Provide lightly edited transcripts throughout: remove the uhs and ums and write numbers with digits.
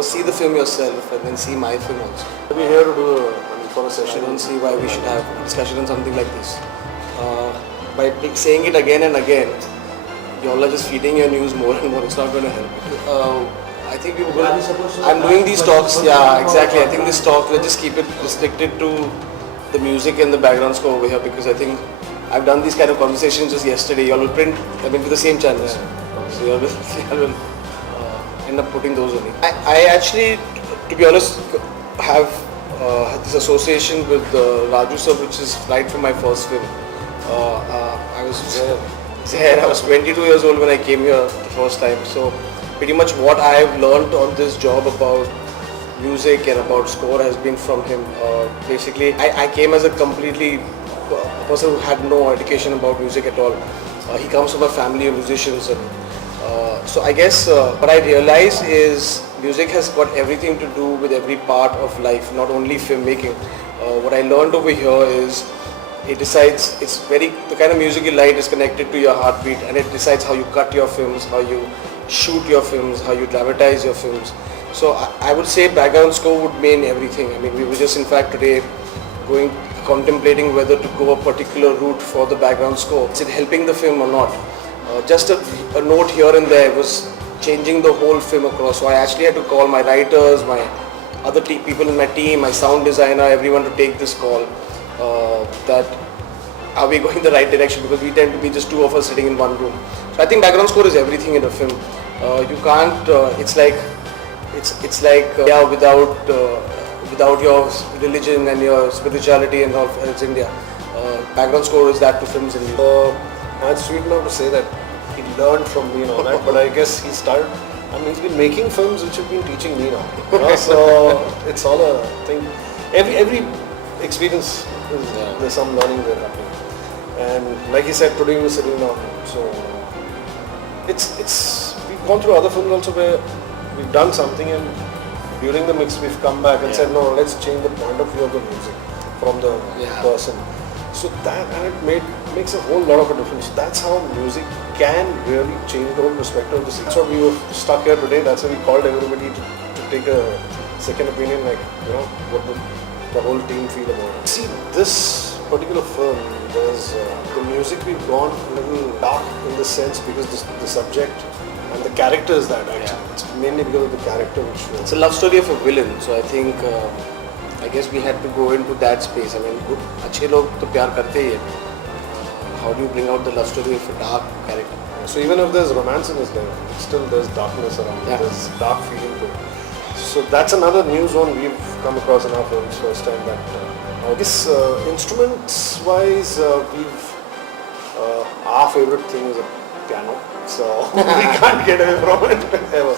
first see the film yourself and then see my film also. We're here to do for a session. I don't see why we should have a discussion on something like this. By saying it again and again, you all are just feeding your news more and more. It's not going to help. I think we will. I'm doing these talks. Yeah, exactly. I think this talk, let's just keep it restricted to the music and the background score over here, because I think I've done these kind of conversations just yesterday. You all will print, with the same channels. So you all will end up putting those only. I actually, to be honest, have had this association with Raju sir, which is right from my first film. I was there. I was 22 years old when I came here the first time. So pretty much what I have learned on this job about music and about score has been from him. Basically, I came as a person who had no education about music at all. He comes from a family of musicians, and so I guess what I realized is music has got everything to do with every part of life, not only filmmaking. What I learned over here is it decides, the kind of music you like is connected to your heartbeat, and it decides how you cut your films, how you shoot your films, how you dramatize your films. So I would say background score would mean everything. We were just in fact today contemplating whether to go a particular route for the background score. Is it helping the film or not? Just a note here and there was changing the whole film across. So I actually had to call my writers, my other people in my team, my sound designer, everyone to take this call. That are we going the right direction, because we tend to be just two of us sitting in one room. So I think background score is everything in a film. You can't. It's like without your religion and your spirituality and all. It's India. Background score is that to films in India. It's sweet enough to say that he learned from me and all that, but I guess he's been making films which have been teaching me now. So it's all a thing. Every experience there's some learning there happening. And like he said, today we're sitting down. So we've gone through other films also where we've done something, and during the mix we've come back and said, no, let's change the point of view of the music from the person. So that, and it makes a whole lot of a difference. That's how music can really change the whole perspective of the scene. So we were stuck here today. That's why we called everybody to take a second opinion, like what the whole team feel about it. See, this particular film, there's the music we've gone a little dark in the sense because the subject and the characters that actually. It's mainly because of the character which it's a love story of a villain. So I think I guess we had to go into that space. Good, अच्छे लोग तो प्यार करते ही हैं. How do you bring out the love story of a dark character? So even if there's romance in his life, still there's darkness around. There's dark feeling to it. So that's another new zone we've come across in our films first time. That I guess instruments wise, our favorite thing is a piano. So we can't get away from it ever,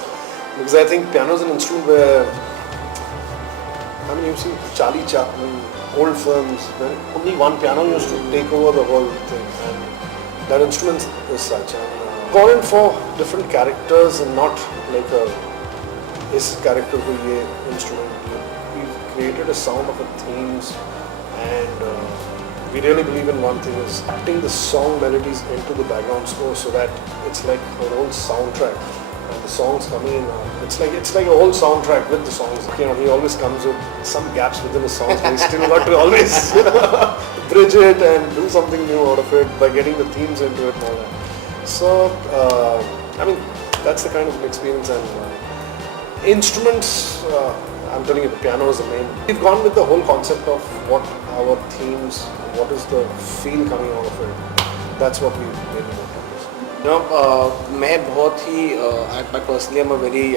because I think piano is an instrument where you see Charlie Chaplin, old films, where only one piano used to take over the whole thing, and that instrument is such. And gone in for different characters and not like this character to ye instrument. We've created a sound of a themes, and we really believe in one thing, is acting the song melodies into the background score so that it's like our own soundtrack. And the songs coming in, it's like a whole soundtrack with the songs. He always comes with some gaps within the songs, but he's still got to always bridge it and do something new out of it by getting the themes into it and all that. So, that's the kind of experience. And instruments, I'm telling you, the piano is the main. We've gone with the whole concept of what our themes, what is the feel coming out of it. That's what we made it. मैं बहुत ही personally I'm a very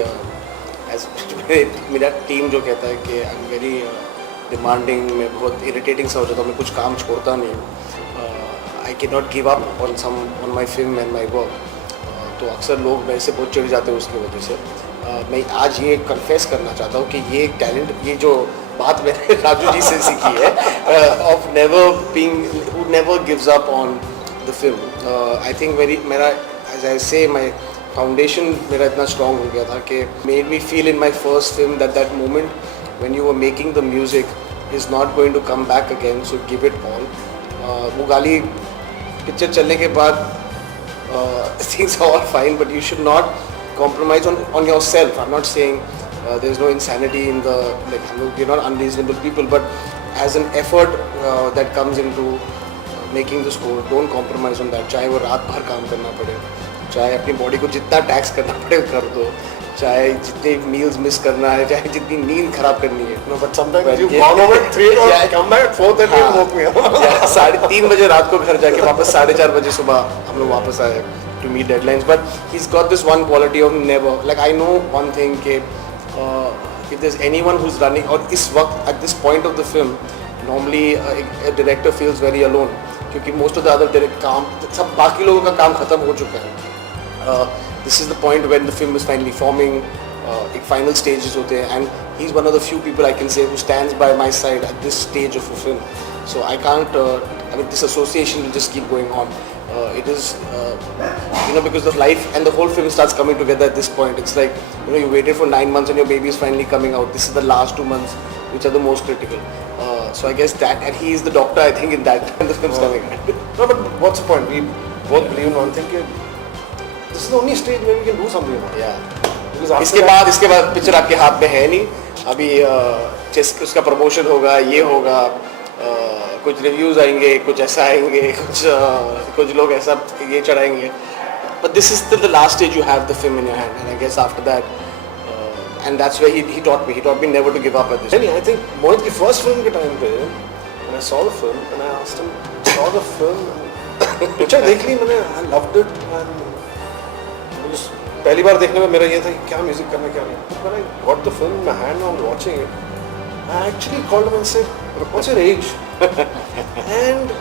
मेरा team जो कहता है कि I'm very demanding, मैं बहुत irritating सा हो जाता हूँ, मैं कुछ काम छोड़ता नहीं हूँ. I cannot give up on my film and my work. तो अक्सर लोग मेरे से बहुत चिढ़ जाते हैं उसकी वजह से. मैं आज ये कन्फेस करना चाहता हूँ कि ये टैलेंट, ये जो बात मैंने राजू जी से सीखी है, of who never gives up on the film. I think as I say, my foundation मेरा इतना strong हो गया था कि made me feel in my first film that moment when you were making the music is not going to come back again, so give it all. वो गाली picture चलने के बाद things are all fine, but you should not compromise on yourself. I'm not saying there's no insanity in the, like, we're not unreasonable people, but as an effort that comes into making the score, don't compromise on that. चाहे वो रात भर काम करना पड़े, चाहे अपनी body को जितना टैक्स करना पड़े कर दो, चाहे जितने मील्स मिस करना है, चाहे जितनी नींद खराब करनी है. No, but sometimes you've gone home at 3 or come back at 4:30 and woke me up. 3:30 बजे रात को घर जाके वापस 4:30 बजे सुबह हम लोग वापस आए to meet deadlines. But he's got this one quality of never, like, I know one thing कि if there's anyone who's running, और इस वक्त at this point of the film, normally a director feels very alone, क्योंकि most of the other काम सब बाकी लोगों का काम खत्म हो चुका है. This is the point when the film is finally forming, एक final stages होते हैं, and he's one of the few people I can say who stands by my side at this stage of a film. So I can't, I mean, this association will just keep going on. It is, because the life and the whole film starts coming together at this point. It's like, you waited for 9 months and your baby is finally coming out. This is the last 2 months which are the most critical. So I guess that, and he is the doctor, I think, in that, when the film's coming. No, but what's the point? We both believe in one thing, this is the only stage where we can do something about it. Yeah. इसके बाद picture आपके हाथ में है नहीं. अभी उसका promotion होगा, ये होगा, कुछ रिव्यूज आएंगे, कुछ ऐसा आएंगे, कुछ लोग ऐसा ये चढ़ाएंगे. But this is still the last stage. You have the film in your hand, and I guess after that, and that's where he taught me. He taught me never to give up at this. I think Mohit की first film के time पे, when I saw the film and I asked him, saw the film, picture देख ली मैंने, I loved it, and पहली बार देखने में मेरा ये था कि क्या म्यूजिक करना क्या नहीं. But when I got the film in my hand and watching it, I actually called him and said, "What's your age? And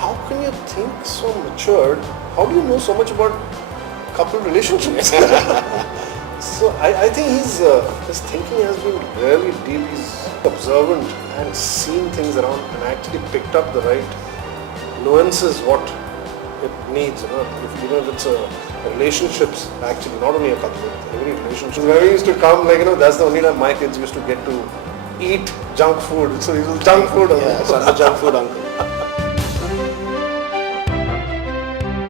how can you think so matured? How do you know so much about couple relationships?" So I think his thinking has been really deep. He's observant and seen things around and actually picked up the right nuances, what it needs. Even if it's a relationships, actually, not only a couple, every relationship. Where we used to come, that's the only time my kids used to get to eat junk food. So he was junk food. Yeah, so I'm the junk food uncle.